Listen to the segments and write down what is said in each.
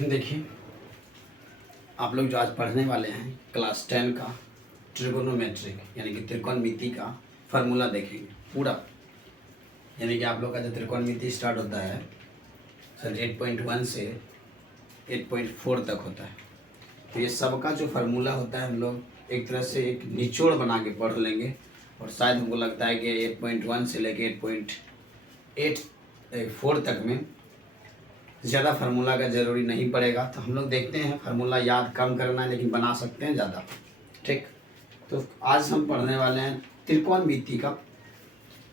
देखिए, आप लोग जो आज पढ़ने वाले हैं क्लास 10 का ट्रिगोनोमेट्रिक यानी कि त्रिकोणमिति का फार्मूला देखेंगे पूरा। यानी कि आप लोग का जो त्रिकोणमिति स्टार्ट होता है सर 8.1 से 8.4 तक होता है। तो ये सबका जो फार्मूला होता है हम लोग एक तरह से एक निचोड़ बना के पढ़ लेंगे। और शायद हमको लगता है कि 8.1 से लेके 8.4 तक में ज़्यादा फार्मूला का ज़रूरी नहीं पड़ेगा। तो हम लोग देखते हैं, फार्मूला याद कम करना है लेकिन बना सकते हैं ज़्यादा। ठीक, तो आज हम पढ़ने वाले हैं त्रिकोणमिति का।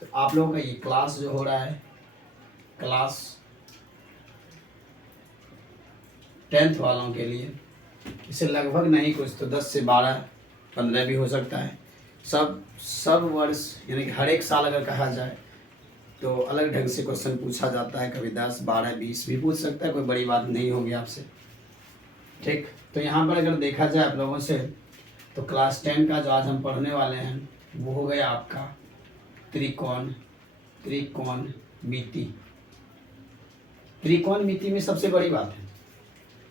तो आप लोगों का ये क्लास जो हो रहा है क्लास 10th वालों के लिए, इसे लगभग नहीं कुछ तो 10 से 12-15 भी हो सकता है। सब वर्ष यानी कि हर एक साल अगर कहा जाए तो अलग ढंग से क्वेश्चन पूछा जाता है। कभी 10, 12, 20 भी पूछ सकता है, कोई बड़ी बात नहीं होगी आपसे। ठीक, तो यहाँ पर अगर देखा जाए आप लोगों से तो क्लास 10 का जो आज हम पढ़ने वाले हैं वो हो गया आपका त्रिकोणमिति। त्रिकोणमिति में सबसे बड़ी बात है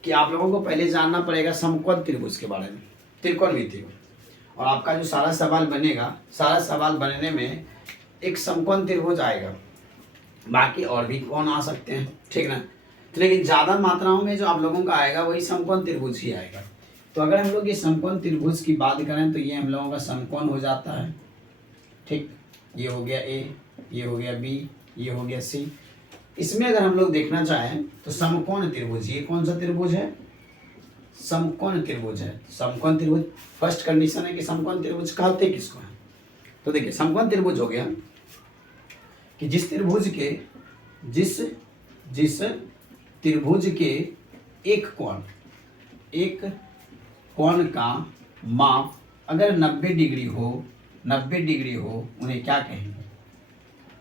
कि आप लोगों को पहले जानना पड़ेगा समकोण त्रिभुज के बारे में, त्रिकोणमिति को। और आपका जो सारा सवाल बनेगा, सारा सवाल बनने में एक समकोण त्रिभुज आएगा, बाकी और भी कोण आ सकते हैं, ठीक ना। तो लेकिन ज़्यादा मात्राओं में जो आप लोगों का आएगा वही समकोण त्रिभुज ही आएगा। तो अगर हम लोग ये समकोण त्रिभुज की बात करें तो ये हम लोगों का समकोण हो जाता है। ठीक, ये हो गया ए, ये हो गया बी, ये हो गया सी। इसमें अगर हम लोग देखना चाहें तो समकोण त्रिभुज, ये कौन सा त्रिभुज है? समकोण त्रिभुज है। समकोण त्रिभुज फर्स्ट कंडीशन है कि समकोण त्रिभुज कहते किसको है। तो देखिए, समकोण त्रिभुज हो गया कि जिस त्रिभुज के एक कोण का माप अगर 90 डिग्री हो, उन्हें क्या कहेंगे?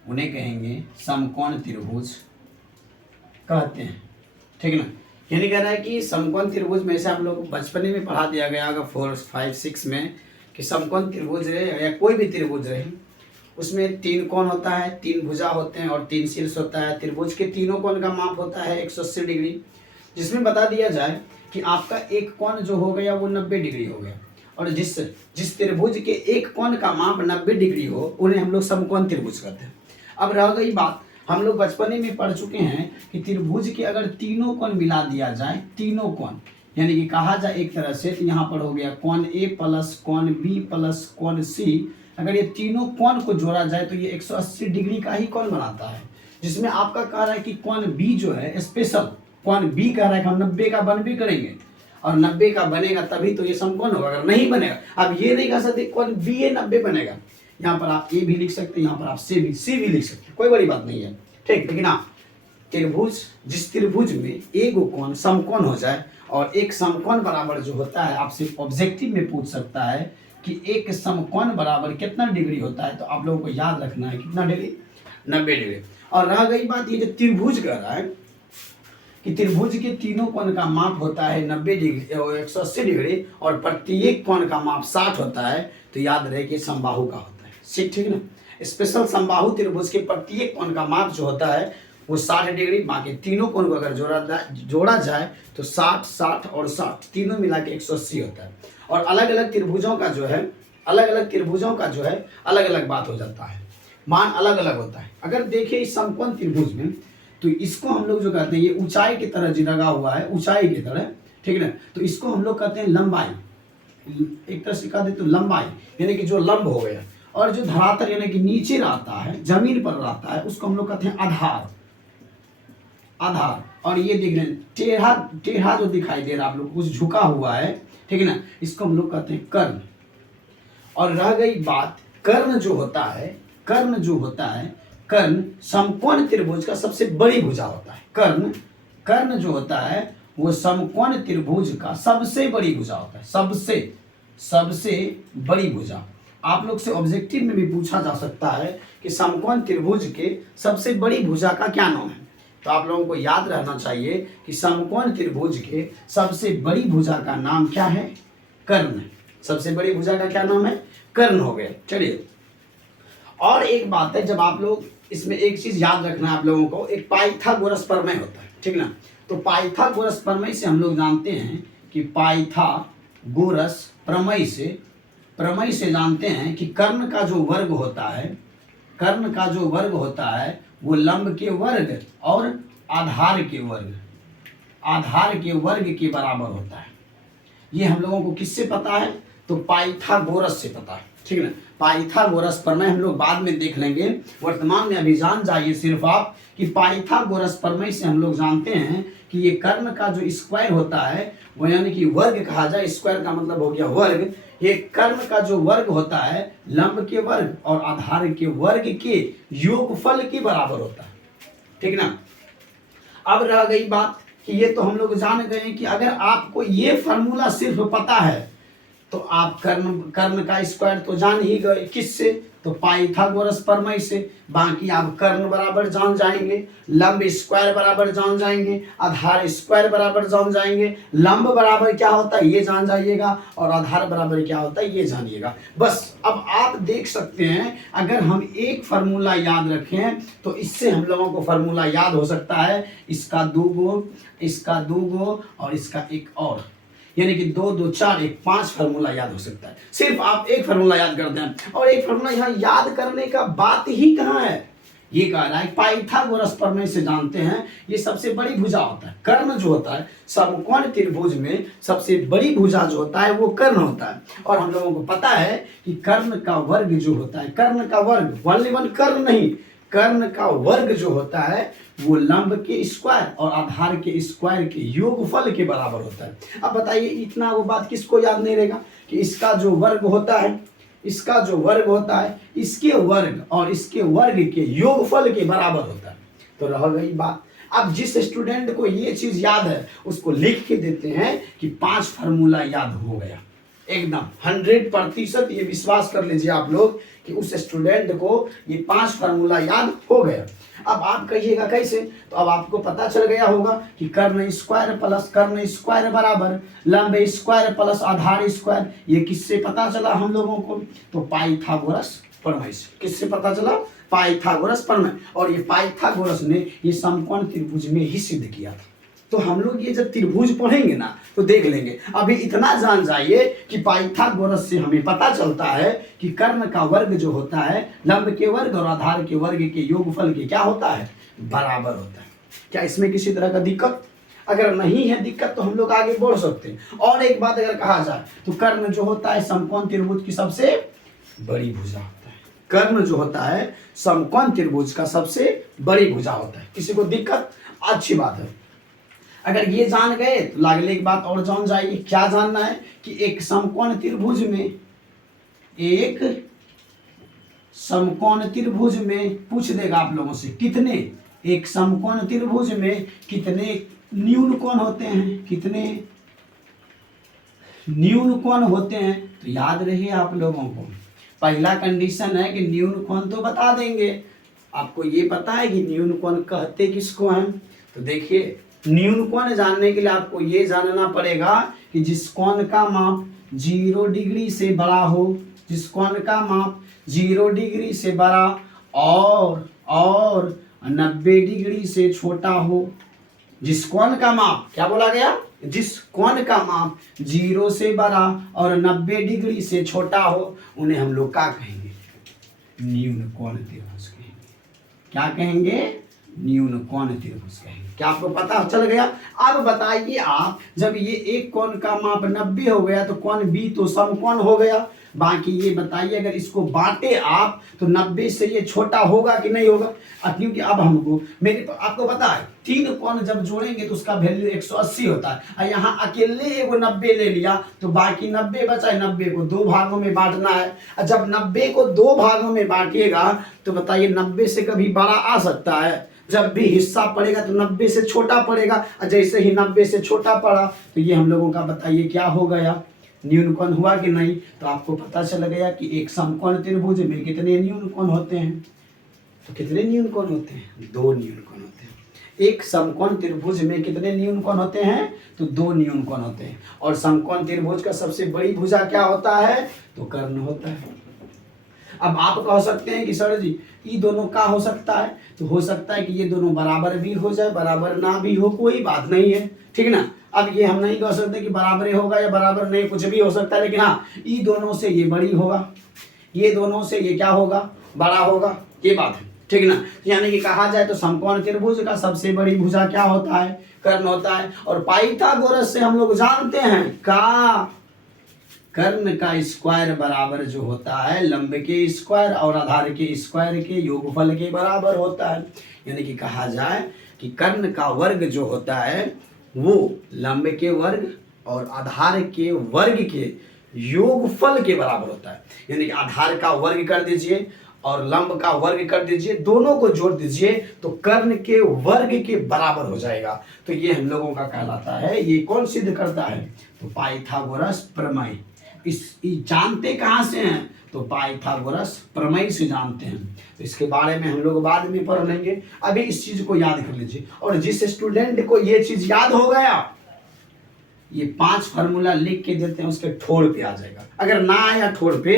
उन्हें कहेंगे समकोण त्रिभुज कहते हैं, ठीक ना। यानी कह रहा है कि समकोण त्रिभुज में से हम लोग बचपन में पढ़ा दिया गया होगा 4, 5, 6 में कि समकोण त्रिभुज रहे या कोई भी त्रिभुज रहे, उसमें 3 कोण होता है, 3 भुजा होते हैं और 3 शीर्ष होता है। त्रिभुज के तीनों कोण का माप होता है 180 डिग्री, जिसमें बता दिया जाए कि आपका एक कोण जो हो गया वो 90 डिग्री हो गया। और जिस त्रिभुज के एक कोण का माप 90 डिग्री हो उन्हें हम लोग समकोण त्रिभुज कहते हैं। अब रह गई बात, हम लोग बचपने में पढ़ चुके हैं कि त्रिभुज के अगर तीनों कोण मिला दिया जाए, तीनों कोण यानी कि कहा जाए एक तरह से, तो यहाँ पर हो गया कोण ए प्लस कोण बी प्लस कोण सी, अगर ये तीनों कोण को जोड़ा जाए तो ये 180 डिग्री का ही कोण बनाता है। जिसमें आपका कह रहा है कि कोण बी जो है स्पेशल, कोण बी कह रहा है कि हम 90 का बन भी करेंगे और 90 का बनेगा तभी तो ये समकोण होगा, अगर नहीं बनेगा अब ये नहीं कह सकते कोण बी ए 90 बनेगा। यहाँ पर आप ए भी लिख सकते हैं, यहाँ पर आप सी भी लिख सकते हैं, कोई बड़ी बात नहीं है। ठीक, लेकिन हाँ, त्रिभुज जिस त्रिभुज में एक कोण समकोण हो जाए और एक समकोण बराबर जो होता है, आपसे ऑब्जेक्टिव में पूछ सकता है कि एक समकोण बराबर कितना डिग्री होता है, तो आप लोगों को याद रखना है कितना डिग्री? 90 डिग्री। और रह गई बात ये जो त्रिभुज कह रहा है कि त्रिभुज के तीनों कोण का माप होता है 90 डिग्री और 180 डिग्री और प्रत्येक कोण का माप 60 होता है, तो याद रहे कि समबाहु का होता है। ठीक ना, स्पेशल समबाहु त्रिभुज के प्रत्येक कोण का माप जो होता है वो 60 डिग्री, बाकी तीनों कोण को अगर जोड़ा जाए तो 60, 60 और 60 तीनों मिला के 180 होता है। और अलग अलग त्रिभुजों का जो है अलग अलग बात हो जाता है, मान अलग अलग होता है। अगर देखिए इस समकोण त्रिभुज में तो इसको हम लोग जो कहते हैं, ये ऊंचाई की तरह जो लगा हुआ है, ऊंचाई की तरह, ठीक है ना, तो इसको हम लोग कहते हैं लंबाई। एक तरह से कहते तो लंबाई यानी कि जो लंब हो गया, और जो धरातल यानी कि नीचे रहता है, जमीन पर रहता है, उसको हम लोग कहते हैं आधार। और ये देख रहे हैं टेढ़ा जो दिखाई दे रहा है आप लोग, कुछ झुका हुआ है, ठीक है ना, इसको हम लोग कहते हैं कर्ण। और रह गई बात, कर्ण जो होता है कर्ण समकोण त्रिभुज का सबसे बड़ी भुजा होता है। कर्ण जो होता है वो समकोण त्रिभुज का सबसे बड़ी भुजा होता है, सबसे बड़ी भुजा। आप लोग से ऑब्जेक्टिव में भी पूछा जा सकता है कि समकोण त्रिभुज के सबसे बड़ी भुजा का क्या नाम है, तो आप लोगों को याद रहना चाहिए कि समकोण त्रिभुज के सबसे बड़ी भुजा का नाम क्या है? कर्ण। सबसे बड़ी भुजा का क्या नाम है? कर्ण हो गया। चलिए, और एक बात है, जब आप लोग इसमें एक चीज याद रखना है आप लोगों को, एक पाइथागोरस प्रमेय होता है, ठीक ना। तो पाइथागोरस प्रमेय से हम लोग जानते हैं कि पाइथागोरस प्रमेय से जानते हैं कि कर्ण का जो वर्ग होता है, कर्ण का जो वर्ग होता है वो लंब के वर्ग और आधार के वर्ग के बराबर होता है। ये हम लोगों को किससे पता है? तो पाइथागोरस से पता है, ठीक है ना। पाइथागोरस प्रमेय हम लोग बाद में देख लेंगे, वर्तमान में अभी जान जाइए सिर्फ आप कि पाइथागोरस प्रमेय से हम लोग जानते हैं कि ये कर्ण का जो स्क्वायर होता है वो यानी कि वर्ग कहा जाए, स्क्वायर का मतलब हो गया वर्ग, ये कर्ण का जो वर्ग होता है लंब के वर्ग और आधार के वर्ग के योगफल के बराबर होता है, ठीक ना। अब रह गई बात कि ये तो हम लोग जान गए कि अगर आपको ये फार्मूला सिर्फ पता है तो आप कर्ण का स्क्वायर तो जान ही गए, किससे? तो पाइथागोरस प्रमेय से। बाकी आप कर्ण बराबर जान जाएंगे, लंब स्क्वायर बराबर जान जाएंगे, आधार स्क्वायर बराबर जान जाएंगे, लंब बराबर क्या होता है ये जान जाइएगा और आधार बराबर क्या होता है ये जानिएगा। बस अब आप देख सकते हैं अगर हम एक फार्मूला याद रखें तो इससे हम लोगों को फार्मूला याद हो सकता है, इसका 2 गो, इसका 2 गो और इसका एक और, यानी कि 2 2 4 1 5 फार्मूला याद हो सकता है। सिर्फ आप एक फार्मूला याद करते हैं और एक फार्मूला यहाँ याद करने का बात ही कहाँ है, ये कह रहा है पाइथागोरस प्रमेय से जानते हैं ये सबसे बड़ी भुजा होता है। कर्ण जो होता है समकोण त्रिभुज में सबसे बड़ी भुजा जो होता है वो कर्ण होता है। और हम लोगों को पता है कि कर्ण का वर्ग जो होता है, कर्ण का वर्ग ओनली वन कर्ण नहीं, कर्ण का वर्ग जो होता है वो लंब के स्क्वायर और आधार के स्क्वायर के योगफल के बराबर होता है। अब बताइए इतना वो बात किसको याद नहीं रहेगा कि इसका जो वर्ग होता है, इसका जो वर्ग होता है इसके वर्ग और इसके वर्ग के योगफल के बराबर होता है। तो रह गई बात। अब जिस स्टूडेंट को ये चीज याद है उसको लिख के देते हैं कि 5 फार्मूला याद हो गया, एकदम 100% ये विश्वास कर लीजिए आप लोग कि उस स्टूडेंट को ये 5 फार्मूला याद हो गया। अब आप कहिएगा कैसे? तो अब आपको पता चल गया होगा कि कर्ण स्क्वायर प्लस कर्ण स्क्वायर बराबर लंब स्क्वायर प्लस आधार स्क्वायर। ये किससे पता चला हम लोगों को? तो पाइथागोरस प्रमेय से। किससे पता चला? पाइथागोरस प्रमेय। और ये पाइथागोरस ने ये समकोण त्रिभुज में ही सिद्ध किया था। तो हम लोग ये जब त्रिभुज पढ़ेंगे ना तो देख लेंगे। अभी इतना जान जाइए कि पाइथागोरस से हमें पता चलता है कि कर्ण का वर्ग जो होता है लंब के वर्ग और आधार के वर्ग के योगफल के क्या होता है? बराबर होता है। क्या इसमें किसी तरह का दिक्कत? अगर नहीं है दिक्कत तो हम लोग आगे बढ़ सकते हैं। और एक बात अगर कहा जाए तो कर्ण जो होता है समकोण त्रिभुज की सबसे बड़ी भुजा होता है। कर्ण जो होता है समकोण त्रिभुज का सबसे बड़ी भुजा होता है। किसी को दिक्कत? अच्छी बात है। अगर ये जान गए तो अगले एक बात और जान जाइए। क्या जानना है? कि एक समकोण त्रिभुज में पूछ देगा आप लोगों से कितने, एक समकोण त्रिभुज में कितने न्यून कोण होते हैं, कितने न्यून कोण होते हैं। तो याद रहे आप लोगों को पहला कंडीशन है कि न्यून कोण तो बता देंगे। आपको ये पता है कि न्यून कोण कहते किसको हैं? तो देखिए न्यून कोण जानने के लिए आपको ये जानना पड़ेगा कि जिस कोण का माप 0 डिग्री से बड़ा हो, जिस कोण का माप 0 डिग्री से बड़ा और 90 डिग्री से छोटा हो, जिस कोण का माप क्या बोला गया? जिस कोण का माप 0 से बड़ा और 90 डिग्री से छोटा हो उन्हें हम लोग क्या कहेंगे? न्यून कोण त्रिभुज कहेंगे। क्या कहेंगे? न्यून कोण त्रिभुज कहेंगे। क्या आपको पता चल गया? अब बताइए आप, जब ये एक कोण का माप 90 हो गया तो कोण बी तो समकोण हो गया। बाकी ये बताइए अगर इसको बांटे आप तो 90 से ये छोटा होगा कि नहीं होगा? क्योंकि अब हमको आपको पता है 3 कोण जब जोड़ेंगे तो उसका वैल्यू 180 होता है। और यहाँ अकेले एगो 90 ले लिया तो बाकी 90 बचा है। 90 को 2 भागों में बांटना है। और जब 90 को 2 भागों में बांटिएगा तो बताइए 90 से कभी बड़ा आ सकता है? जब भी हिस्सा पड़ेगा तो 90 से छोटा पड़ेगा। और जैसे ही 90 से छोटा पड़ा तो ये हम लोगों का बताइए क्या हो गया? न्यून कोण हुआ कि नहीं? तो आपको पता चल गया कि एक समकोण त्रिभुज में कितने न्यून कोण होते हैं? तो कितने न्यून कोण होते हैं? 2 न्यून कोण होते हैं। एक समकोण त्रिभुज में कितने न्यून कोण होते हैं? तो 2 न्यून कोण होते हैं। और समकोण त्रिभुज का सबसे बड़ी भुजा क्या होता है? तो कर्ण होता है। अब आप कह सकते हैं कि सर जी ये दोनों का हो सकता है, तो हो सकता है कि ये दोनों बराबर भी हो जाए, बराबर ना भी हो, कोई बात नहीं है, ठीक ना। अब ये हम नहीं कह सकते कि बराबर होगा या बराबर नहीं, कुछ भी हो सकता है, लेकिन हाँ ये दोनों से ये बड़ी होगा, ये दोनों से ये क्या होगा, बड़ा होगा, ये बात है, ठीक ना। यानी कि कहा जाए तो समकोण त्रिभुज का सबसे बड़ी भुजा क्या होता है, कर्ण होता है। और पाइथागोरस से हम लोग जानते हैं का कर्ण का स्क्वायर बराबर जो होता है लंब के स्क्वायर और आधार के स्क्वायर के योगफल के बराबर होता है। यानी कि कहा जाए कि कर्ण का वर्ग जो होता है वो लंब के वर्ग और आधार के वर्ग के योगफल के बराबर होता है। यानी कि आधार का वर्ग कर दीजिए और लंब का वर्ग कर दीजिए, दोनों को जोड़ दीजिए तो कर्ण के वर्ग के बराबर हो जाएगा। तो ये हम लोगों का कहलाता है, ये कौन सिद्ध करता है, तो पाइथागोरस प्रमेय। जानते कहाँ से हैं, तो पाइथागोरस प्रमेय से जानते हैं। तो इसके बारे में हम लोग बाद में पढ़ लेंगे, अभी इस चीज को याद कर लीजिए। और जिस स्टूडेंट को ये चीज याद हो गया, ये 5 फार्मूला लिख के देते हैं, उसके ठोड़ पे आ जाएगा। अगर ना आया ठोड़ पे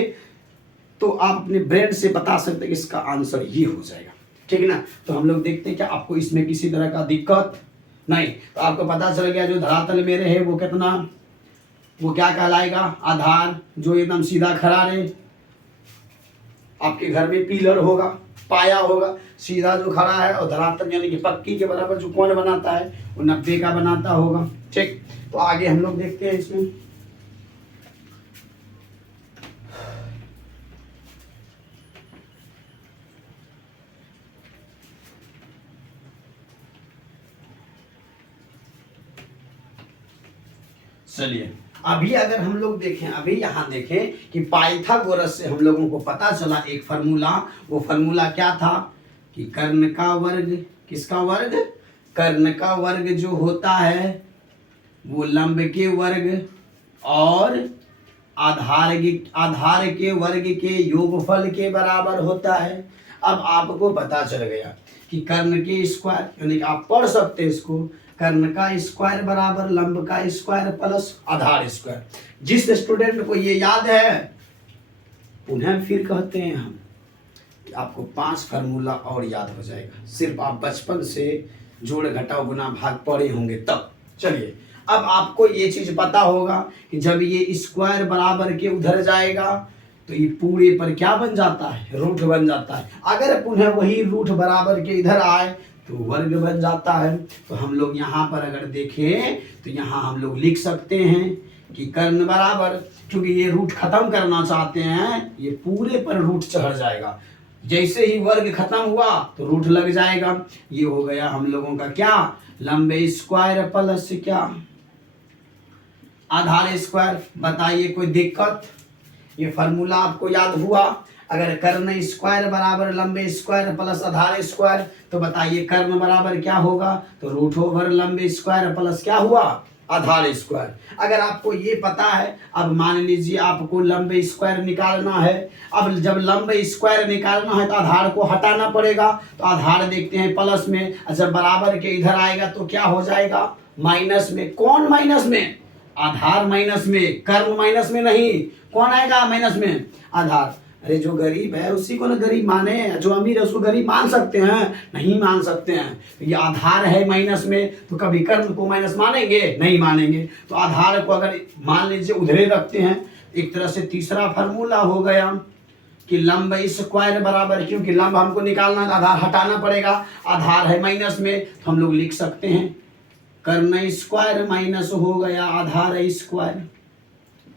तो आप अपने ब्रेन से बता सकते हैं कि इसका आंसर ये हो जाएगा, ठीक है ना। तो हम लोग देखते हैं क्या आपको इसमें किसी तरह का दिक्कत नहीं, तो आपको पता चल गया जो धरातल में रहे वो कितना, वो क्या कहलाएगा, आधार। जो एकदम सीधा खड़ा रहे, आपके घर में पिलर होगा, पाया होगा, सीधा जो खड़ा है, और धरातल यानी कि पक्की के बराबर जो कोण बनाता है वो 90 का बनाता होगा, ठीक। तो आगे हम लोग देखते हैं इसमें। चलिए अभी अगर हम लोग देखें, अभी यहाँ देखें कि पाइथागोरस से हम लोगों को पता चला एक फार्मूला। वो फार्मूला क्या था कि कर्ण का वर्ग, किसका वर्ग, कर्ण का वर्ग जो होता है वो लंब के वर्ग और आधार के वर्ग के योगफल के बराबर होता है। अब आपको पता चल गया कि कर्ण के स्क्वायर, यानी कि आप पढ़ सकते हैं इसको, कर्ण का स्क्वायर बराबर लंब का स्क्वायर प्लस आधार स्क्वायर। जिस स्टूडेंट को ये याद है, उन्हें फिर कहते हैं हम कि आपको 5 फार्मूला और याद हो जाएगा, सिर्फ आप बचपन से जोड़ घटाव गुना भाग पढ़े होंगे तब। चलिए अब आपको ये चीज पता होगा कि जब ये स्क्वायर बराबर के उधर जाएगा तो ये पूरे पर क्या बन जाता है, रूट बन जाता है। अगर पुनः वही रूट बराबर के इधर आए तो वर्ग बन जाता है। तो हम लोग यहाँ पर अगर देखें तो यहाँ हम लोग लिख सकते हैं कि कर्ण बराबर, क्योंकि ये रूट खत्म करना चाहते हैं, ये पूरे पर रूट चढ़ जाएगा। जैसे ही वर्ग खत्म हुआ तो रूट लग जाएगा। ये हो गया हम लोगों का क्या, लंबे स्क्वायर प्लस क्या, आधार स्क्वायर। बताइए कोई दिक्कत, ये फार्मूला आपको याद हुआ। अगर कर्ण स्क्वायर बराबर लंबे स्क्वायर प्लस आधार स्क्वायर, तो बताइए कर्ण बराबर क्या होगा, तो रूट ओवर लंबे स्क्वायर प्लस क्या हुआ, आधार स्क्वायर। अगर आपको ये पता है, अब मान लीजिए आपको लंबे स्क्वायर निकालना है। अब जब लंबे स्क्वायर निकालना है तो आधार को हटाना पड़ेगा। तो आधार देखते हैं प्लस में, जब बराबर के इधर आएगा तो क्या हो जाएगा, माइनस में। कौन माइनस में, आधार माइनस में, कर्ण माइनस में नहीं। कौन आएगा माइनस में, आधार। अरे जो गरीब है उसी को ना गरीब माने, जो अमीर है उसको गरीब मान सकते हैं, नहीं मान सकते हैं। तो ये आधार है माइनस में, तो कभी कर्ण को माइनस मानेंगे, नहीं मानेंगे। तो आधार को अगर मान लीजिए उधरे रखते हैं, एक तरह से तीसरा फार्मूला हो गया कि लंब स्क्वायर बराबर, क्योंकि लंब हमको निकालना, आधार हटाना पड़ेगा, आधार है माइनस में, तो हम लोग लिख सकते हैं कर्ण स्क्वायर माइनस हो गया आधार स्क्वायर।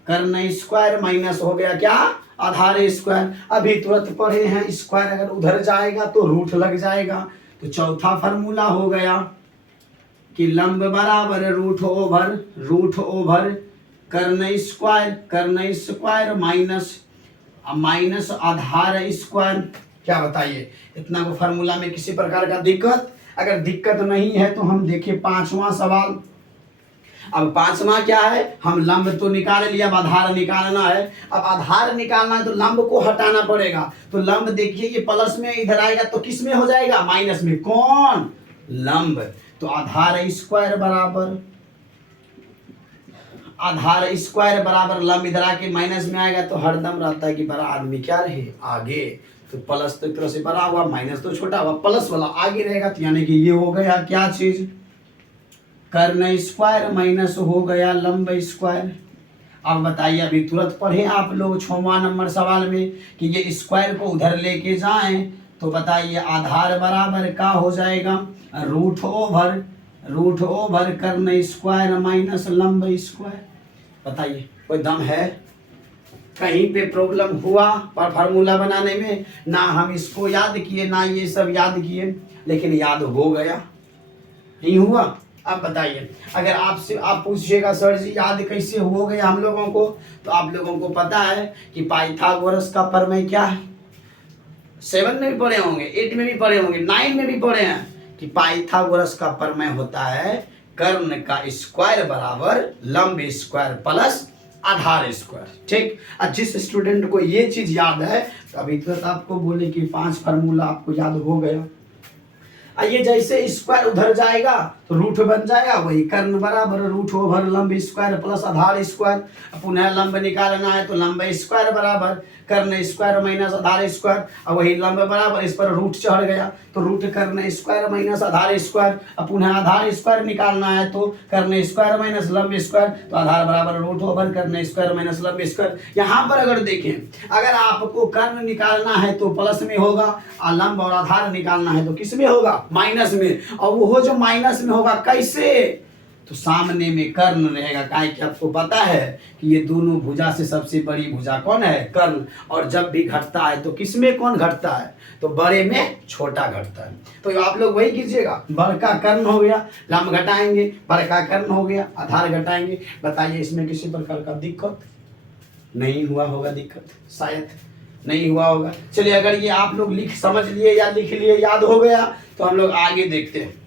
कर्ण स्क्वायर माइनस हो गया क्या, आधार स्क्वायर। अभी तुरंत पढ़े हैं, स्क्वायर अगर उधर जाएगा तो रूट लग जाएगा। तो चौथा फार्मूला हो गया कि लंब बराबर रूट ओवर कर्ण स्क्वायर माइनस आधार स्क्वायर। क्या बताइए, इतना को फार्मूला में किसी प्रकार का दिक्कत, अगर दिक्कत नहीं है तो हम देखें 5वां सवाल। अब 5वां क्या है, हम लंब तो निकाल लिया, अब आधार निकालना है। अब आधार निकालना है तो लंब को हटाना पड़ेगा। तो लंब देखिए ये प्लस में इधर आएगा तो किस में हो जाएगा, माइनस में। कौन, लंब। तो आधार स्क्वायर बराबर आधार स्क्वायर बराबर लंब इधर आके माइनस में आएगा तो हरदम रहता है कि बड़ा आदमी क्या रहे आगे, तो प्लस तो एक तरह से बड़ा हुआ, माइनस तो छोटा हुआ, प्लस वाला आगे रहेगा, तो यानी कि ये हो गया क्या चीज, कर्ण स्क्वायर माइनस हो गया लंब स्क्वायर। अब बताइए, अभी तुरंत पढ़े आप लोग 6वां नंबर सवाल में कि ये स्क्वायर को उधर लेके जाएं तो बताइए आधार बराबर क्या हो जाएगा, रूट ओवर कर्ण स्क्वायर माइनस लंब स्क्वायर। बताइए कोई दम है, कहीं पे प्रॉब्लम हुआ पर फार्मूला बनाने में, ना हम इसको याद किए ना ये सब याद किए, लेकिन याद हो गया, नहीं हुआ। अब बताइए, अगर आपसे आप पूछिएगा सर जी याद कैसे हो गया हम लोगों को, तो आप लोगों को पता है कि पाइथागोरस का प्रमेय क्या है, 7 में भी पढ़े होंगे, 8 में भी पढ़े होंगे, 9 में भी पढ़े हैं कि पाइथागोरस का प्रमेय होता है कर्ण का स्क्वायर बराबर लंब स्क्वायर प्लस आधार स्क्वायर। ठीक, और जिस स्टूडेंट को ये चीज याद है तो अभी तक आपको बोले कि 5 फार्मूला आपको याद हो गया। ये जैसे स्क्वायर उधर जाएगा तो रूट बन जाएगा, वही कर्ण बराबर रूट ओवर लंब स्क्वायर प्लस आधार स्क्वायर। पुनः लंब निकालना है तो लंब स्क्वायर बराबर कर्ण स्क्वायर माइनस आधार स्क्वायर, और वही लंब बराबर इस पर रूट चढ़ गया तो रूट कर्ण स्क्वायर माइनस आधार स्क्वायर। अब पुनः आधार स्क्वायर निकालना है तो कर्ण स्क्वायर माइनस लंब स्क्वायर, तो आधार बराबर रूट ओवर कर्ण स्क्वायर माइनस लंब स्क्वायर। यहाँ पर अगर देखें, अगर आपको कर्ण निकालना है तो प्लस में होगा, और लंब और आधार निकालना है तो किस में होगा, माइनस में। और वो जो माइनस में होगा कैसे, तो सामने में कर्ण रहेगा, काहे कि आपको पता है कि ये दोनों भुजा से सबसे बड़ी भुजा कौन है, कर्ण। और जब भी घटता है तो किसमें कौन घटता है, तो बड़े में छोटा घटता है। तो आप लोग वही कीजिएगा, बड़का कर्ण हो गया, लंब घटाएंगे, बड़का कर्ण हो गया, आधार घटाएंगे। बताइए इसमें किसी प्रकार का दिक्कत नहीं हुआ होगा, दिक्कत शायद नहीं हुआ होगा। चलिए, अगर ये आप लोग लिख समझ लिए या लिख लिए, याद हो गया, तो हम लोग आगे देखते हैं।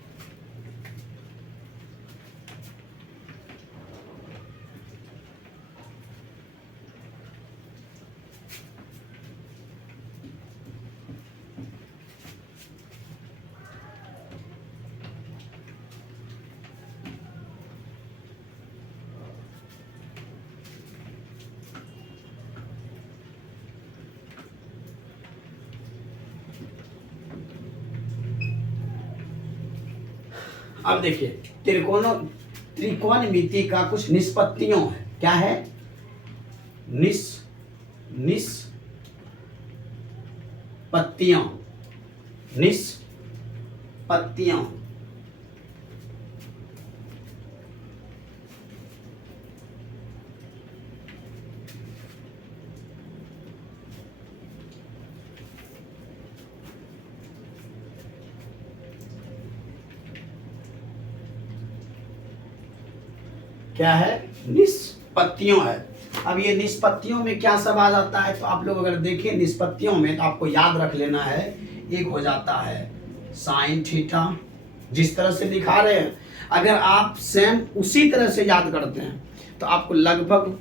अब देखिए, त्रिकोणमिति का कुछ निष्पत्तियों है, क्या है, निष्पत्तियों। क्या है, निष्पत्तियों है। अब ये निष्पत्तियों में क्या सवाल आता है, तो आप लोग अगर देखें निष्पत्तियों में, तो आपको याद रख लेना है, एक हो जाता है साइन थीटा, जिस तरह से दिखा रहे हैं, अगर आप सेम उसी तरह से याद करते हैं तो आपको लगभग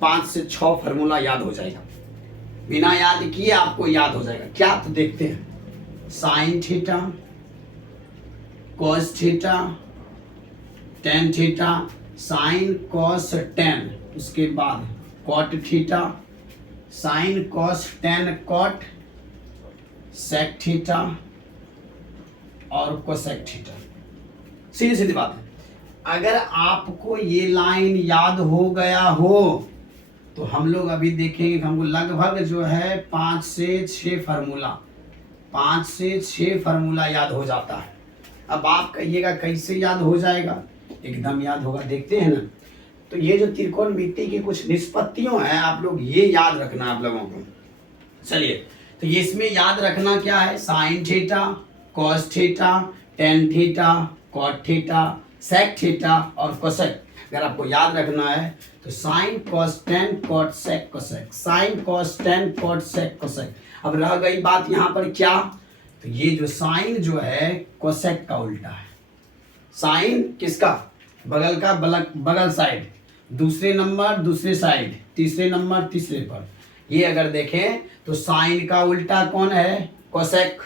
5 से 6 फार्मूला याद हो जाएगा, बिना याद किए आपको याद हो जाएगा। क्या, तो देखते हैं, sine theta, cos theta, tan theta, sine cos tan, उसके बाद cot theta, sine cos tan cot, sec theta और कोसेक थीटा। सीधी सीधी बात है, अगर आपको ये लाइन याद हो गया हो तो हम लोग अभी देखेंगे कि हमको लगभग जो है 5 से 6 फार्मूला याद हो जाता है। अब आप कहिएगा कैसे याद हो जाएगा, एकदम याद होगा, देखते हैं ना। तो ये जो त्रिकोणमिति की कुछ निष्पत्तियों हैं, आप लोग ये याद रखना आप लोगों को। चलिए, तो ये इसमें याद रखना क्या है, sine theta, cos theta, tan theta, cot theta, sec theta और कोसेक। अगर आपको याद रखना है तो sine cos tan cot sec cosec, sine cos tan cot sec cosec. अब रह गई बात यहाँ पर क्या, तो ये जो साइन जो है कोसेक का उल्टा है। साइन किसका, बगल का बगल साइड, दूसरे नंबर दूसरे साइड, तीसरे नंबर तीसरे पर। ये अगर देखें तो साइन का उल्टा कौन है, कोसेक,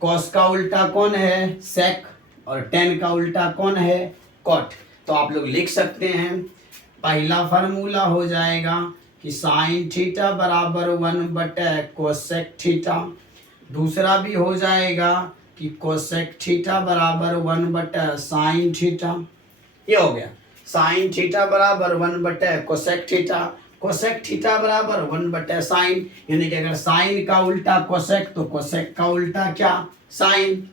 कॉस का उल्टा कौन है, सेक, और टेन का उल्टा कौन है, कॉट। तो आप लोग लिख सकते हैं पहला फार्मूला हो जाएगा कि साइन थीटा बराबर 1 कोसेक थीटा। दूसरा भी हो जाएगा कि कोसेक थीटा बराबर 1 साइन थीटा। ये हो गया साइन थीटा बराबर 1 कोसेक थीटा, कोसेक थीटा बराबर 1 साइन, यानी कि अगर साइन का उल्टा कोसेक तो कोसेक का उल्टा क्या साइन।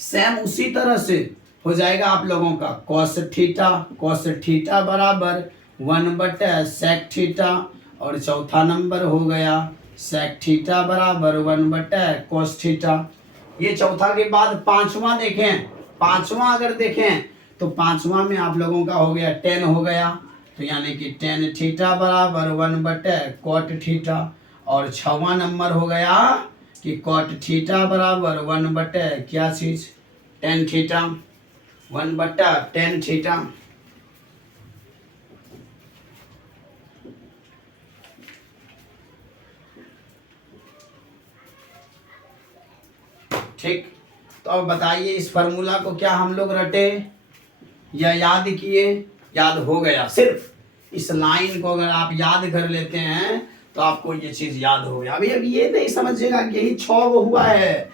सेम उसी तरह से हो जाएगा आप लोगों का कॉस थीटा बराबर 1 सेक थीटा, और चौथा नंबर हो गया सेक थीटा बराबर 1 कॉस थीटा। ये चौथा के बाद पांचवा देखें, पांचवा अगर देखें तो पांचवा में आप लोगों का हो गया 10 हो गया, तो यानी कि tan थीटा बराबर 1 कॉट थीटा। और छवा नंबर हो गया कि कॉट थीटा बराबर 1 क्या चीज tan थीटा, 1/tan थीटा। ठीक, तो अब बताइए इस फार्मूला को क्या हम लोग रटे या याद किए? याद हो गया। सिर्फ इस लाइन को अगर आप याद कर लेते हैं तो आपको ये चीज याद हो गया। अभी ये नहीं समझिएगा कि यही 6 गो हुआ है,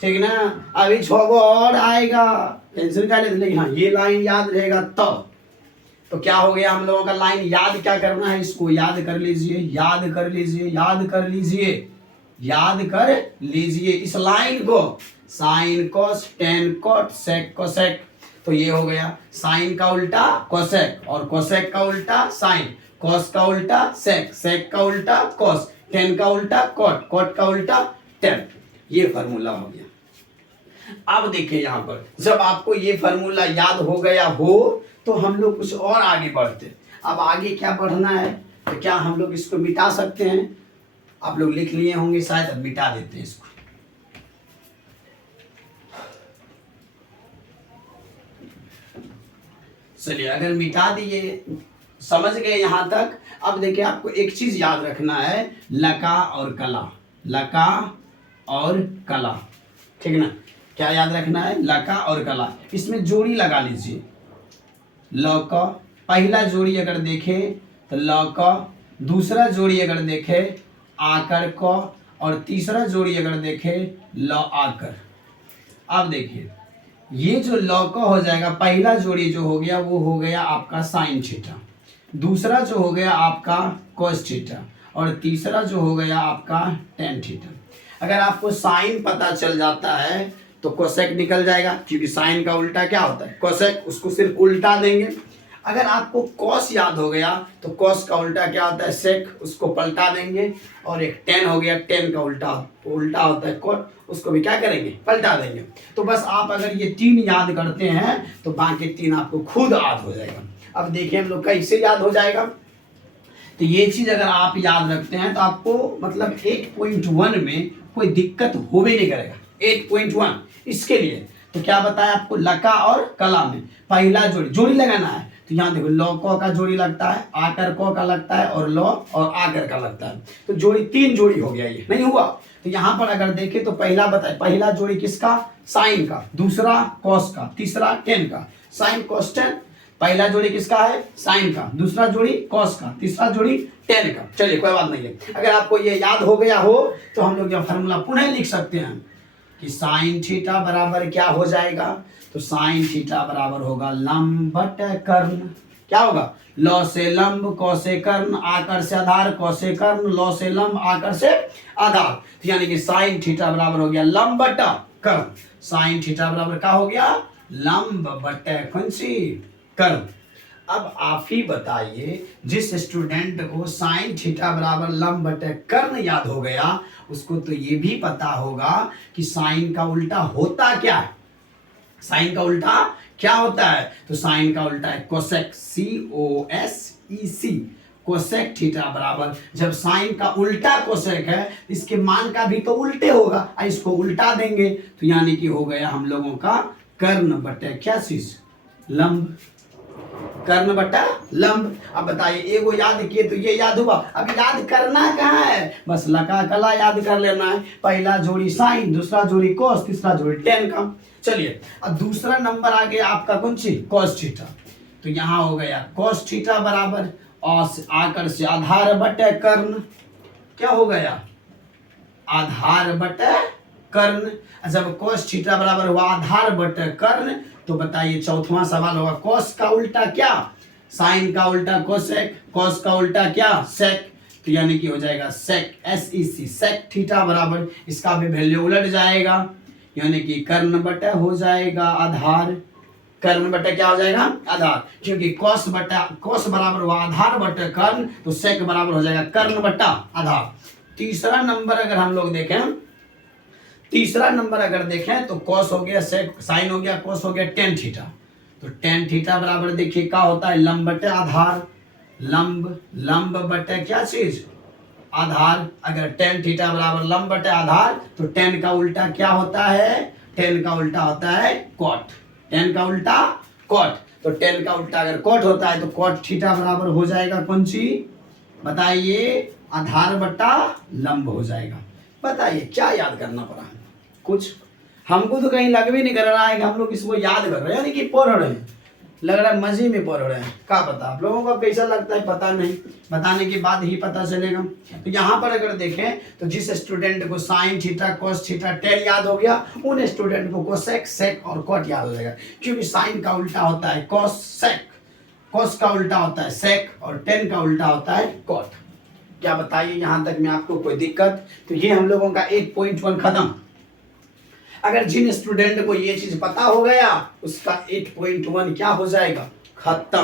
ठीक ना, अभी 6 गो और आएगा, टेंशन का नहीं, लेकिन हाँ ये लाइन याद रहेगा तब। तो क्या हो गया हम लोगों का लाइन याद क्या करना है, इसको याद कर लीजिए, याद कर लीजिए, याद कर लीजिए, याद कर लीजिए इस लाइन को, sine cos tan cot sec cosec. तो ये हो गया साइन का उल्टा कोसेक और कोसेक का उल्टा साइन, कोस का उल्टा सेक, सेक का उल्टा कोस, टेन का उल्टा कोट, कोट का उल्टा टेन। ये फार्मूला हो गया। अब देखिए यहाँ पर जब आपको ये फार्मूला याद हो गया हो तो हम लोग कुछ और आगे बढ़ते। अब आगे क्या बढ़ना है, तो क्या हम लोग इसको मिटा सकते हैं? आप लोग लिख लिए होंगे शायद, अब मिटा देते हैं इसको। चलिए अगर मिटा दिए, समझ गए यहां तक। अब देखिए आपको एक चीज याद रखना है, लका और कला, लका और कला, ठीक ना। क्या याद रखना है? लका और कला। इसमें जोड़ी लगा लीजिए, ल का पहला जोड़ी अगर देखे तो ल का, दूसरा जोड़ी अगर देखे आकर को, और तीसरा जोड़ी अगर देखे ल आकर। अब देखिए ये जो ल का हो जाएगा, पहला जोड़ी जो हो गया वो हो गया आपका साइन थीटा, दूसरा जो हो गया आपका कोस थीटा, और तीसरा जो हो गया आपका टेन थीटा। अगर आपको साइन पता चल जाता है तो कोसेक निकल जाएगा, क्योंकि साइन का उल्टा क्या होता है कोसेक, उसको सिर्फ उल्टा देंगे। अगर आपको कॉस याद हो गया तो कॉस का उल्टा क्या होता है सेक, उसको पलटा देंगे। और एक टेन हो गया, टेन का उल्टा उल्टा होता है कोट, उसको भी क्या करेंगे पलटा देंगे। तो बस आप अगर ये 3 याद करते हैं तो बाकी 3 आपको खुद याद हो जाएगा। अब देखिए हम लोग कैसे याद हो जाएगा। तो ये चीज अगर आप याद रखते हैं तो आपको मतलब 8.1 में कोई दिक्कत हो भी नहीं करेगा। 8.1 इसके लिए तो क्या बताया आपको, लका और कला में पहला जोड़ी लगाना है। तो यहाँ देखो लौ को का जोड़ी लगता है, आकर को का लगता है, और लौ और आकर का लगता है। तो जोड़ी 3 जोड़ी हो गया, ये नहीं हुआ। तो यहाँ पर अगर देखें तो पहला बताए, पहला जोड़ी किसका साइन का, दूसरा कॉस का, तीसरा टेन का, साइन कॉस टेन। पहला जोड़ी किसका है साइन का, दूसरा जोड़ी कॉस का, तीसरा जोड़ी टेन का। चलिए कोई बात नहीं है। अगर आपको ये याद हो गया हो तो हम लोग यह फार्मूला पुनः लिख सकते हैं कि साइन थीटा बराबर क्या हो जाएगा, तो साइन थीटा बराबर होगा लंब बटे कर्ण। क्या होगा, लौ से लंब, कौ से कर्ण, आकर से आधार, कौ से कर्ण, लौ से लंब, आकर से आधार। तो यानी कि साइन थीटा बराबर हो गया लंब बटा कर्ण। साइन थीटा बराबर क्या हो गया, लंब बटे कौनसी कर्ण। अब आप ही बताइए, जिस स्टूडेंट को साइन थीटा बराबर लंब बटे कर्ण याद हो गया उसको तो ये भी पता होगा कि साइन का उल्टा होता क्या है। साइन का उल्टा क्या होता है, तो साइन का उल्टा है कोसेक, COSEC, कोसेक थीटा बराबर, जब साइन का उल्टा कोसेक है इसके मान का भी तो उल्टे होगा, इसको उल्टा देंगे तो यानी कि हो गया हम लोगों का कर्ण बटे क्या चीज लंब, कर्ण बटा लंब। अब बताइए एगो याद किए तो ये याद हुआ, अब याद करना कहाँ है, बस लका कला याद कर लेना है। पहला जोड़ी साइन, दूसरा जोड़ी कोस, तीसरा जोड़ी टेन का। चलिए अब दूसरा नंबर आ गया आपका कौन सी कॉस थीटा। तो यहाँ हो गया cos थीटा बराबर और आकर से आधार बटे कर्ण, क्या हो गया आधार बटे कर्ण। जब cos थीटा बराबर हुआ आधार बटे कर्ण, तो बताइए चौथवा सवाल होगा cos का उल्टा क्या, साइन का उल्टा कोसेक, cos का उल्टा क्या सेक, तो यानी कि हो जाएगा सेक, SEC सेक थीटा बराबर, इसका भी वैल्यू उलट जाएगा, यानी कि कर्ण बटा हो जाएगा आधार, कर्ण बटा क्या हो जाएगा आधार, क्योंकि cos बराबर हुआ आधार बटा कर्ण, तो सेक बराबर हो जाएगा कर्ण बटा आधार। तीसरा नंबर अगर हम लोग देखें, तीसरा नंबर अगर देखें तो cos हो गया सेक, साइन हो गया, cos हो गया टेन थीटा, तो टेन थीटा बराबर देखिए क्या होता है लंब बटे आधार, लंब बटे क्या चीज आधार। अगर टेन थीटा बराबर लंब बटे आधार, तो टेन का उल्टा क्या होता है, टेन का उल्टा होता है कॉट, टेन का उल्टा कॉट, तो टेन का उल्टा अगर कॉट होता है तो कॉट थीटा बराबर हो जाएगा कौन सी, बताइए आधार बटा लंब हो जाएगा। बताइए क्या याद करना पड़ा, कुछ हमको तो कहीं लग भी नहीं कर रहा है कि हम लोग इसको याद कर रहे हैं, यानी कि पढ़ रहे हैं, लग रहा है मजे में पढ़ रहे हैं, क्या पता आप लोगों को कैसा लगता है पता नहीं, बताने के बाद ही पता चलेगा। तो यहाँ पर अगर देखें तो जिस स्टूडेंट को sine theta cos theta tan याद हो गया, उन स्टूडेंट को कोसेक सेक और कॉट याद हो जाएगा, क्योंकि साइन का उल्टा होता है cos सेक, cos का उल्टा होता है सेक और टेन का उल्टा होता है कॉट। क्या बताइए यहाँ तक में आपको कोई दिक्कत, तो ये हम लोगों का 8.1 खत्म। अगर जिन स्टूडेंट को ये चीज पता हो गया उसका 8.1 क्या हो जाएगा खत्म,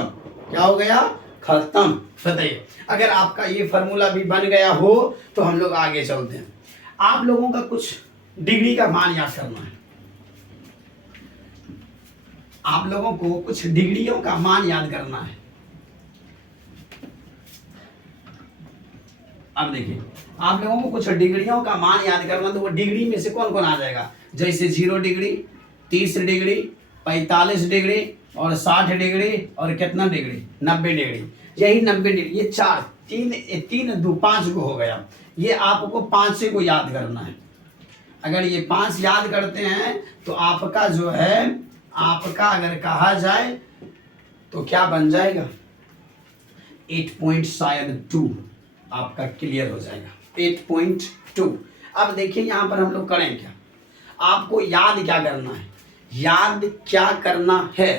क्या हो गया खत्म। बताइए अगर आपका ये फॉर्मूला भी बन गया हो तो हम लोग आगे चलते हैं। आप लोगों का कुछ डिग्री का मान याद करना है, आप लोगों को कुछ डिग्रियों का मान याद करना है। अब देखिए आप लोगों को कुछ डिग्रियों का मान याद करना, तो वो डिग्री में से कौन कौन आ जाएगा, जैसे 0 डिग्री, 30 डिग्री, 45 डिग्री और 60 डिग्री और कितना डिग्री 90 डिग्री, यही 90 डिग्री, ये चार तीन दो 5 को हो गया, ये आपको 5 से को याद करना है। अगर ये 5 याद करते हैं तो आपका जो है, आपका अगर कहा जाए तो क्या बन जाएगा 8.2 आपका क्लियर हो जाएगा 8.2। अब देखिए यहाँ पर हम लोग करें क्या, आपको याद क्या करना है, याद क्या करना है,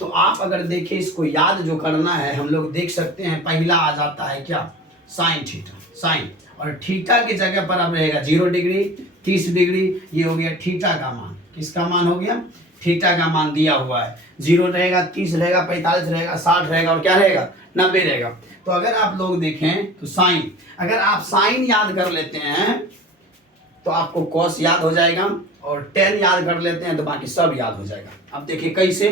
तो आप अगर देखें इसको याद जो करना है हम लोग देख सकते हैं, पहला आ जाता है क्या साइन थीटा, साइन और थीटा की जगह पर अब रहेगा 0 डिग्री, 30 डिग्री, ये हो गया थीटा का मान, किसका मान हो गया थीटा का मान दिया हुआ है, 0 रहेगा, 30 रहेगा, 45 रहेगा, 60 रहेगा और क्या रहेगा 90 रहेगा। तो अगर आप लोग देखें तो साइन, अगर आप साइन याद कर लेते हैं तो आपको कॉस याद हो जाएगा और टेन याद कर लेते हैं तो बाकी सब याद हो जाएगा। अब देखिए कैसे,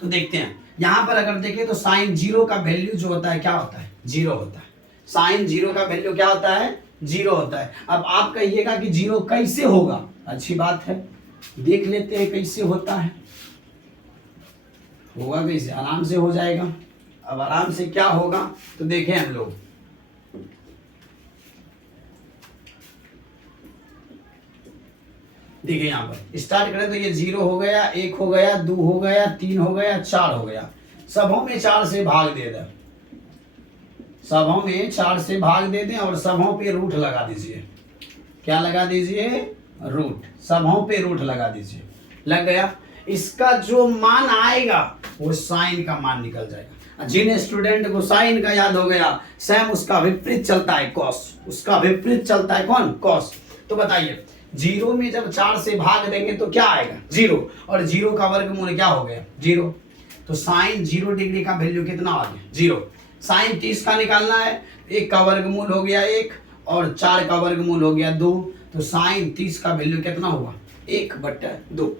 तो देखते हैं यहाँ पर अगर देखें तो साइन 0 का वैल्यू जो होता है क्या होता है 0 होता है, साइन 0 का वैल्यू क्या होता है 0 होता है। अब आप कहिएगा कि 0 कैसे होगा, अच्छी बात है देख लेते हैं कैसे होता है, होगा कैसे, आराम से हो जाएगा। अब आराम से क्या होगा तो देखें हम लोग, देखिए यहाँ पर स्टार्ट करें तो ये 0 हो गया, 1 हो गया, 2 हो गया, 3 हो गया, 4 हो गया, सबों में 4 से भाग दे दें, सबों में 4 से भाग दे दें और सबों पे रूट लगा दीजिए, क्या लगा दीजिए रूट, सबों पे रूट लगा दीजिए, लग गया। इसका जो मान आएगा वो साइन का मान निकल जाएगा। जिन स्टूडेंट को साइन का याद हो गया सेम उसका विपरीत चलता है कॉस, उसका विपरीत चलता है कौन कॉस। तो बताइए 0 में जब 4 से भाग देंगे तो क्या आएगा 0, और 0 का वर्गमूल क्या हो गया 0, तो साइन 0 डिग्री का वैल्यू कितना आ गया 0। साइन 30 का निकालना है, 1 का वर्गमूल हो गया 1 और 4 का वर्गमूल हो गया 2, तो साइन 30 का वैल्यू कितना हुआ 1/2।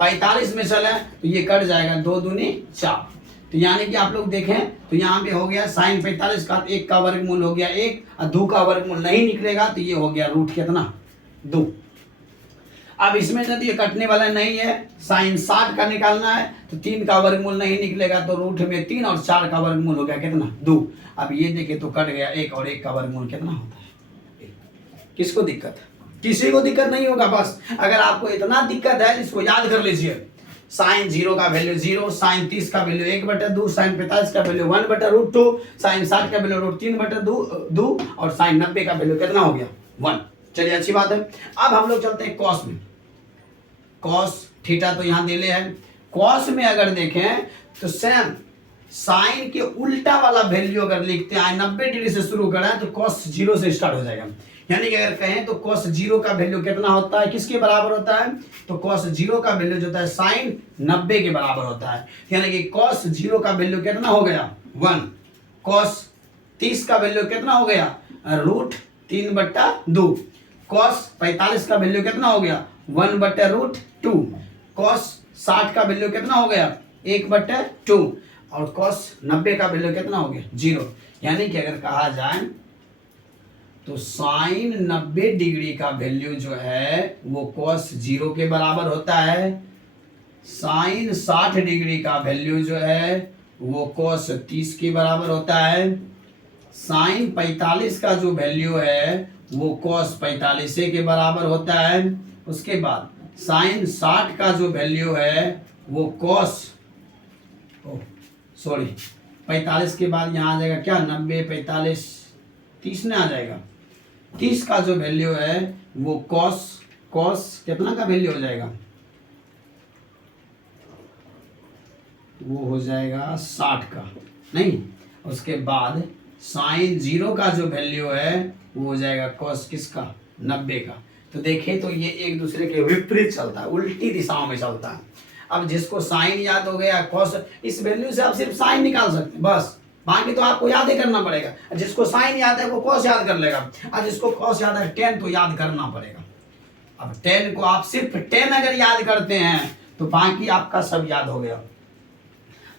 45 में चले तो ये कट जाएगा 2 दूनी 4, तो यानी कि आप लोग देखें तो यहाँ पे हो गया साइन 45 का 1 का वर्गमूल हो गया 1 और 2 का वर्गमूल नहीं निकलेगा तो ये हो गया रूट कितना 2। अब इसमें यदि ये कटने वाला नहीं है, साइन 60 का निकालना है तो 3 का वर्गमूल नहीं निकलेगा तो रूट में 3 और 4 का वर्गमूल हो गया कितना 2। अब ये देखे तो कट गया 1 और 1 का वर्गमूल कितना होता है 1। किसको दिक्कत है, किसी को दिक्कत नहीं होगा, बस अगर आपको इतना दिक्कत है इसको याद कर लीजिए साइन 0 का वैल्यू 0, साइन 30 का वैल्यू 1/2, साइन 45 का वैल्यू 1/√2, साइन 60 का वैल्यू √3/2 और साइन 90 का वैल्यू कितना हो गया 1। चलिए अच्छी बात है। अब हम लोग चलते हैं कॉस में। कॉस थीटा तो यहाँ दिले है। कॉस में अगर देखें तो सेम साइन के उल्टा वाला वैल्यू अगर लिखते हैं 90 डिग्री से शुरू करें तो कॉस 0 से स्टार्ट हो जाएगा। यानी कि अगर कहें तो कॉस 0 का वैल्यू कितना होता है, किसके बराबर होता है, तो कॉस 0 का वैल्यू जो होता है साइन 90 के बराबर होता है। यानी कि कॉस 0 का वैल्यू कितना हो गया 1। कॉस 30 का वैल्यू कितना हो गया √3/2। कॉस 45 का वैल्यू कितना हो गया 1/√2। कॉस 60 का वैल्यू कितना हो गया 1/2 और कॉस 90 का वैल्यू कितना हो गया 0। यानी कि अगर कहा जाए तो साइन 90 डिग्री का वैल्यू जो है वो कॉस 0 के बराबर होता है। साइन 60 डिग्री का वैल्यू जो है वो कॉस 30 के बराबर होता है। साइन 45 का जो वैल्यू है वो कॉस 45 के बराबर होता है। उसके बाद साइन 60 का जो वैल्यू है वो कॉस 45 के बाद यहाँ आ जाएगा क्या 90 45 30 में आ जाएगा। 30 का जो वैल्यू है वो कॉस कितना का वैल्यू हो जाएगा, वो हो जाएगा 60 का नहीं। उसके बाद साइन 0 का जो वैल्यू है वो हो जाएगा कॉस किसका 90 का। तो देखिए तो ये एक दूसरे के विपरीत चलता है, उल्टी दिशाओं में चलता है। अब जिसको साइन याद हो गया कॉस, इस वैल्यू से आप सिर्फ साइन निकाल सकते हैं बस, बाकी तो आपको याद ही करना पड़ेगा। जिसको साइन याद है वो कॉस याद कर लेगा, और जिसको कॉस याद है टेन तो याद करना पड़ेगा। अब टेन को आप सिर्फ 10 अगर याद करते हैं तो बाकी आपका सब याद हो गया।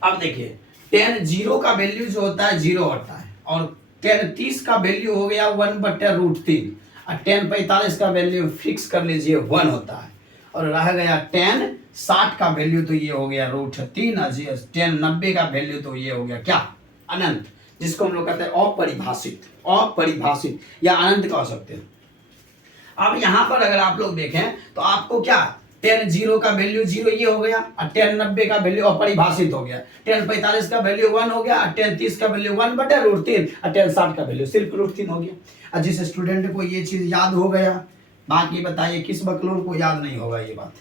अब देखिए 10 0 का वैल्यू जो होता है 0 होता है, और 10 30 का वैल्यू हो गया 1/√3, और 10 45 का वैल्यू फिक्स कर लीजिए 1 होता है, और रह गया 10 60 का वैल्यू तो ये हो गया √3, और 10 90 का वैल्यू तो ये हो गया क्या अनंत, जिसको हम लोग कहते हैं अपरिभाषित या अनंत कह सकते हैं। अब यहाँ पर अगर आप लोग देखें तो आपको क्या 10 0 का वैल्यू 0 ये हो गया, और 10 90 का वैल्यू अपरिभाषित हो गया, 10 45 का वैल्यू 1 हो गया, और 10 30 का वैल्यू 1/√3, और 10 60 का वैल्यू सिर्फ √3 हो गया। और जिस स्टूडेंट को ये चीज याद हो गया, बाकी बताइए किस बकलोल को याद नहीं होगा, ये बात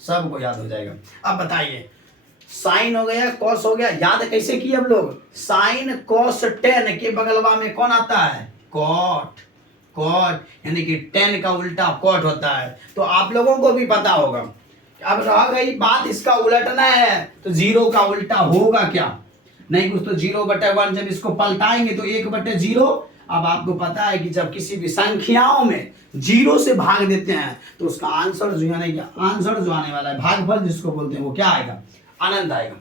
सबको याद हो जाएगा। अब बताइए साइन हो गया कॉस हो गया, याद कैसे किए हम लोग, साइन कॉस 10 के बगलवा में कौन आता है कॉट, यानी कि 10 का उल्टा कॉट होता है, तो आप लोगों को भी पता होगा। अब रह गई बात इसका उलटना है, तो 0 का उल्टा होगा क्या, नहीं कुछ तो 0/1, जब इसको पलटाएंगे तो 1/0। अब आपको पता है कि जब किसी भी संख्याओं में 0 से भाग देते हैं तो उसका आंसर जो है ना, आंसर जो आने वाला है भागफल जिसको बोलते हैं वो क्या आएगा अनंत आएगा।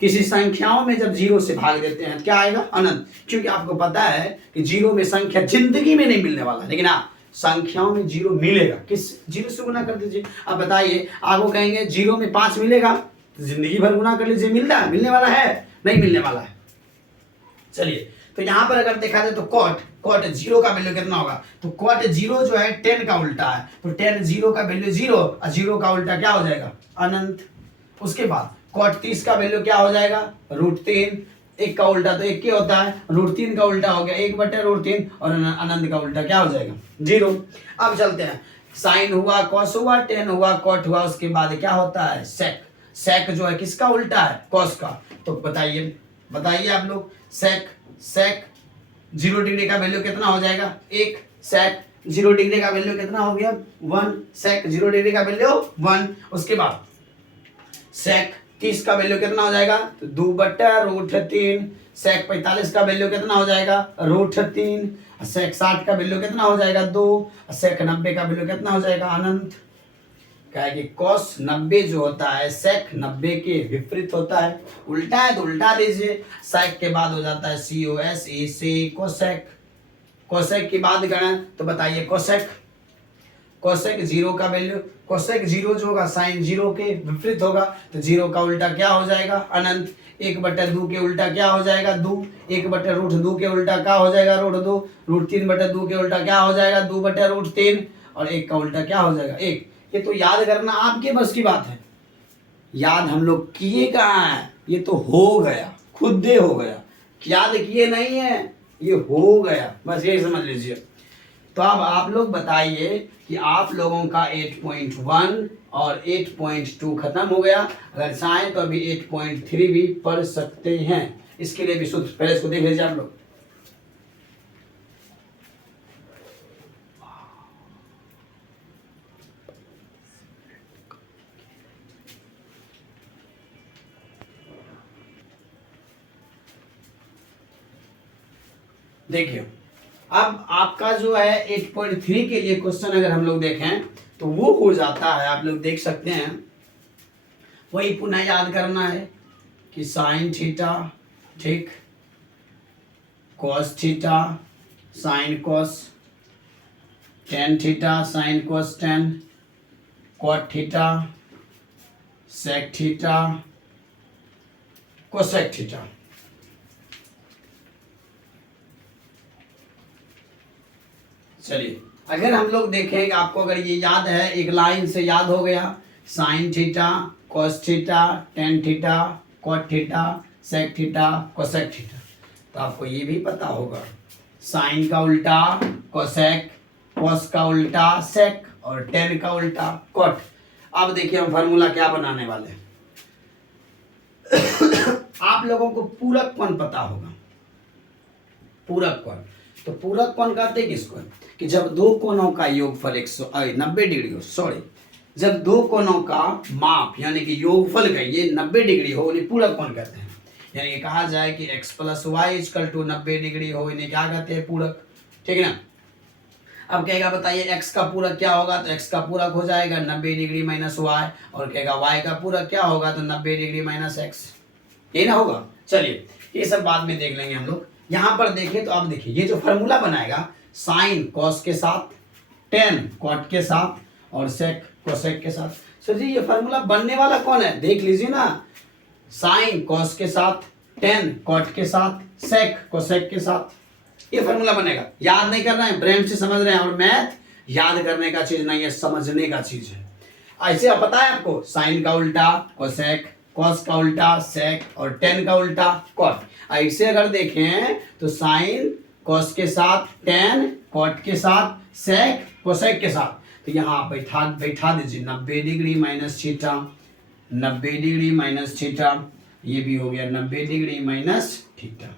किसी संख्याओं में जब 0 से भाग देते हैं क्या आएगा अनंत, क्योंकि आपको पता है कि 0 में संख्या जिंदगी में नहीं मिलने वाला, लेकिन हाँ संख्याओं में 0 मिलेगा। किस 0 से गुना कर दीजिए। अब बताइए आपको कहेंगे 0 में 5 मिलेगा, तो जिंदगी भर गुना कर लीजिए, मिलने वाला है नहीं मिलने वाला है। चलिए तो यहाँ पर अगर देखा जाए तो कॉट 0 का वैल्यू कितना होगा, तो कॉट 0 जो है 10 का उल्टा है, तो 10 0 का वैल्यू 0, और 0 का उल्टा क्या हो जाएगा अनंत। उसके बाद कॉट 30 का वैल्यू क्या हो जाएगा √3, 1 का उल्टा तो 1 के होता है, √3 का उल्टा हो गया 1/√3, और अनंत का उल्टा क्या हो जाएगा 0। अब चलते हैं, साइन हुआ कॉस हुआ 10 हुआ कॉट हुआ, उसके बाद क्या होता है सेक जो है किसका उल्टा है कॉस का। तो बताइए आप लोग सेक 0 डिग्री का वैल्यू कितना हो जाएगा 1, सेक 0 डिग्री का वैल्यू कितना हो गया 1, सेक 0 डिग्री का वैल्यू 1। उसके बाद सेक 30 का वैल्यू कितना हो जाएगा तो 2/√3, सेक 45 का वैल्यू कितना हो जाएगा √3, सेक 60 का वैल्यू कितना हो जाएगा 2, सेक 90 का वैल्यू कितना हो जाएगा अनंत। क्या है कि कॉस 90 जो होता है सेक 90 के विपरीत होता है, उल्टा है तो उल्टा दीजिए। सेक के बाद हो जाता है COSEC कोसेक की बात करें तो बताइए कोसेक 0 का वैल्यू, कोसेक 0 जो होगा साइन 0 के विपरीत होगा, तो 0 का उल्टा क्या हो जाएगा अनंत। 1/2 के उल्टा क्या हो जाएगा 2, 1/√2 के उल्टा क्या हो जाएगा √2, √3/2 के उल्टा क्या हो जाएगा 2/√3, और 1 का उल्टा क्या हो जाएगा 1। ये तो याद करना आपके बस की बात है, याद हम लोग किए कहाँ है, ये तो हो गया, खुद दे हो गया, याद किए नहीं है, ये हो गया, बस यही समझ लीजिए। तो अब आप लोग बताइए कि आप लोगों का 8.1 और 8.2 खत्म हो गया, अगर चाहें तो अभी 8.3 भी पढ़ सकते हैं। इसके लिए भी सूत्र पहले इसको देख लीजिए आप लोग। देखिए अब आपका जो है 8.3 के लिए क्वेश्चन अगर हम लोग देखें तो वो हो जाता है, आप लोग देख सकते हैं, वही पुनः याद करना है कि साइन थीटा, ठीक, cos theta sine cos, tan theta sine cos tan, cot theta sec theta cosec theta. चलिए अगर हम लोग देखें, आपको अगर ये याद है, एक लाइन से याद हो गया, sine theta cos theta tan theta cot theta sec theta cosec theta, तो आपको ये भी पता होगा साइन का उल्टा कोसेक, कॉस का उल्टा सेक और टेन का उल्टा कॉट। अब देखिए हम फार्मूला क्या बनाने वाले हैं। आप लोगों को पूरक कोण पता होगा, पूरक कोण, तो पूरक कोण कहते हैं किसको, कि जब दो कोणों का योगफल 190 डिग्री हो, सॉरी, जब दो कोणों का माप यानी कि योगफल का ये 90 डिग्री हो, उन्हें पूरक कोण कहते हैं। यानी कि कहा जाए कि x + y = 90 डिग्री हो, इन्हें क्या कहते हैं, पूरक, ठीक है ना। अब कहेगा बताइए x का पूरक क्या होगा, तो x का पूरक हो जाएगा 90 डिग्री - y, और कहेगा y का पूरक क्या होगा, तो 90 डिग्री - x, ये ना होगा। चलिए ये सब बाद में देख लेंगे हम लोग। यहाँ पर देखें तो अब देखिए ये जो फार्मूला बनाएगा, साइन कॉस के साथ, टेन कॉट के साथ और सेक कोसेक के साथ। सर जी ये फार्मूला बनने वाला कौन है, देख लीजिए ना, साइन कॉस के साथ, टेन कॉट के साथ, सेक कोसेक के साथ, ये फार्मूला बनेगा। याद नहीं करना है, ब्रेन से समझ रहे हैं, और मैथ याद करने का चीज नहीं है, समझने का चीज है। ऐसे अब पता है आपको, साइन का उल्टा कोसेक, कॉस का उल्टा सेक और टेन का उल्टा कॉट। ऐसे अगर देखें तो साइन कॉस के साथ, टेन कॉट के साथ, सेक कोसेक के साथ, तो यहाँ बैठा दीजिए 90 डिग्री - थीटा, 90 डिग्री - थीटा, ये भी हो गया 90 डिग्री - थीटा।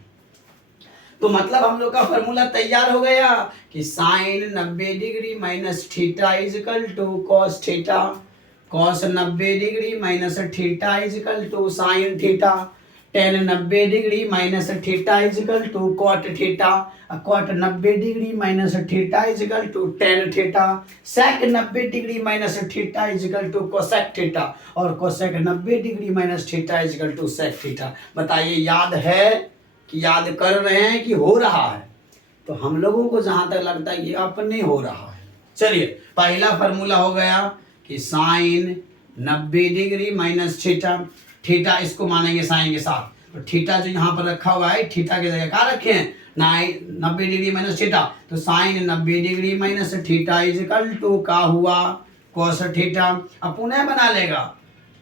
तो मतलब हम लोग का फॉर्मूला तैयार हो गया कि sine 90 degree - theta = cos theta, cos 90 degree - theta = sine theta, tan 90 degree - theta = cot theta, cot 90 degree - theta = tan theta, sec 90 degree - theta = cosec theta, और cosec 90 degree - theta = sec theta. बताइए याद है कि याद कर रहे हैं कि हो रहा है, तो हम लोगों को जहां तक लगता है ये अपने हो रहा है। चलिए पहला फार्मूला हो गया कि साइन 90 डिग्री - थीटा, थीटा इसको मानेंगे साइन के साथ, तो थीटा जो यहाँ पर रखा हुआ है, थीटा की जगह क्या रखे हैं, 90 डिग्री - थीटा, तो साइन 90 डिग्री - थीटा = का हुआ कॉस थीटा। अब पुनः बना लेगा,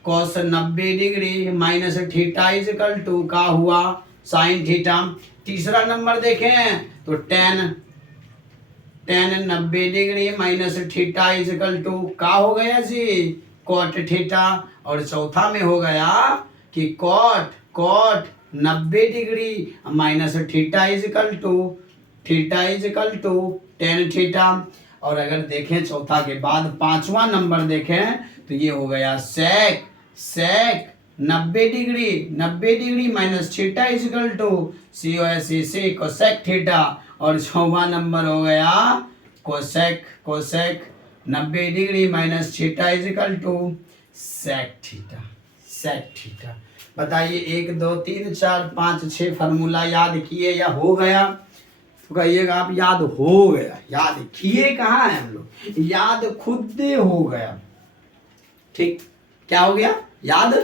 कॉस 90 डिग्री - थीटा = का हुआ साइन थीटा। तीसरा नंबर देखें तो टेन 90 डिग्री - थीटा = का हो गया जी, कॉट थीटा। और चौथा में हो गया कि cot 90 degree - theta = tan theta. और अगर देखें चौथा के बाद पांचवा नंबर देखें तो ये हो गया sec 90 degree - theta = cosec theta. और छठवां नंबर हो गया cosec 90 degree - theta = sec theta. बताइए 1 2 3 4 5 6 फार्मूला याद किए या हो गया, तो कहिएगा आप याद हो गया। याद किए कहाँ है हम लोग, याद खुद हो गया, ठीक, क्या हो गया, याद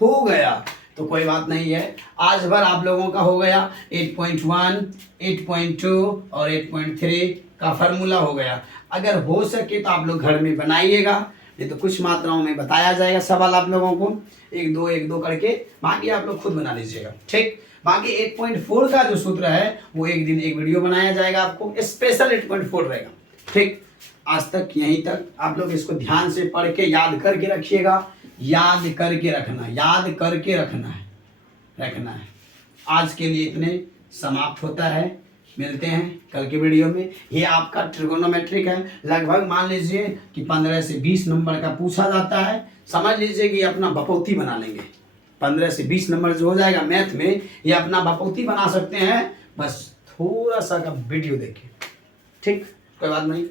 हो गया। तो कोई बात नहीं है, आज भर आप लोगों का हो गया 8.1, 8.2 और 8.3 का फार्मूला हो गया। अगर हो सके तो आप लोग घर में बनाइएगा, ये तो कुछ मात्राओं में बताया जाएगा सवाल आप लोगों को, एक दो करके, बाकी आप लोग खुद बना लीजिएगा। ठीक, बाकी 8.4 का जो सूत्र है वो एक दिन एक वीडियो बनाया जाएगा आपको, स्पेशल 8.4 रहेगा। ठीक, आज तक यहीं तक आप लोग इसको ध्यान से पढ़ के याद करके रखिएगा, याद करके रखना है। आज के लिए इतने समाप्त होता है, मिलते हैं कल के वीडियो में। ये आपका ट्रिगोनोमेट्रिक है, लगभग मान लीजिए कि 15 से 20 नंबर का पूछा जाता है। समझ लीजिए कि अपना बपौती बना लेंगे, 15 से 20 नंबर जो हो जाएगा मैथ में, ये अपना बपौती बना सकते हैं, बस थोड़ा सा का वीडियो देखिए। ठीक, कोई बात नहीं।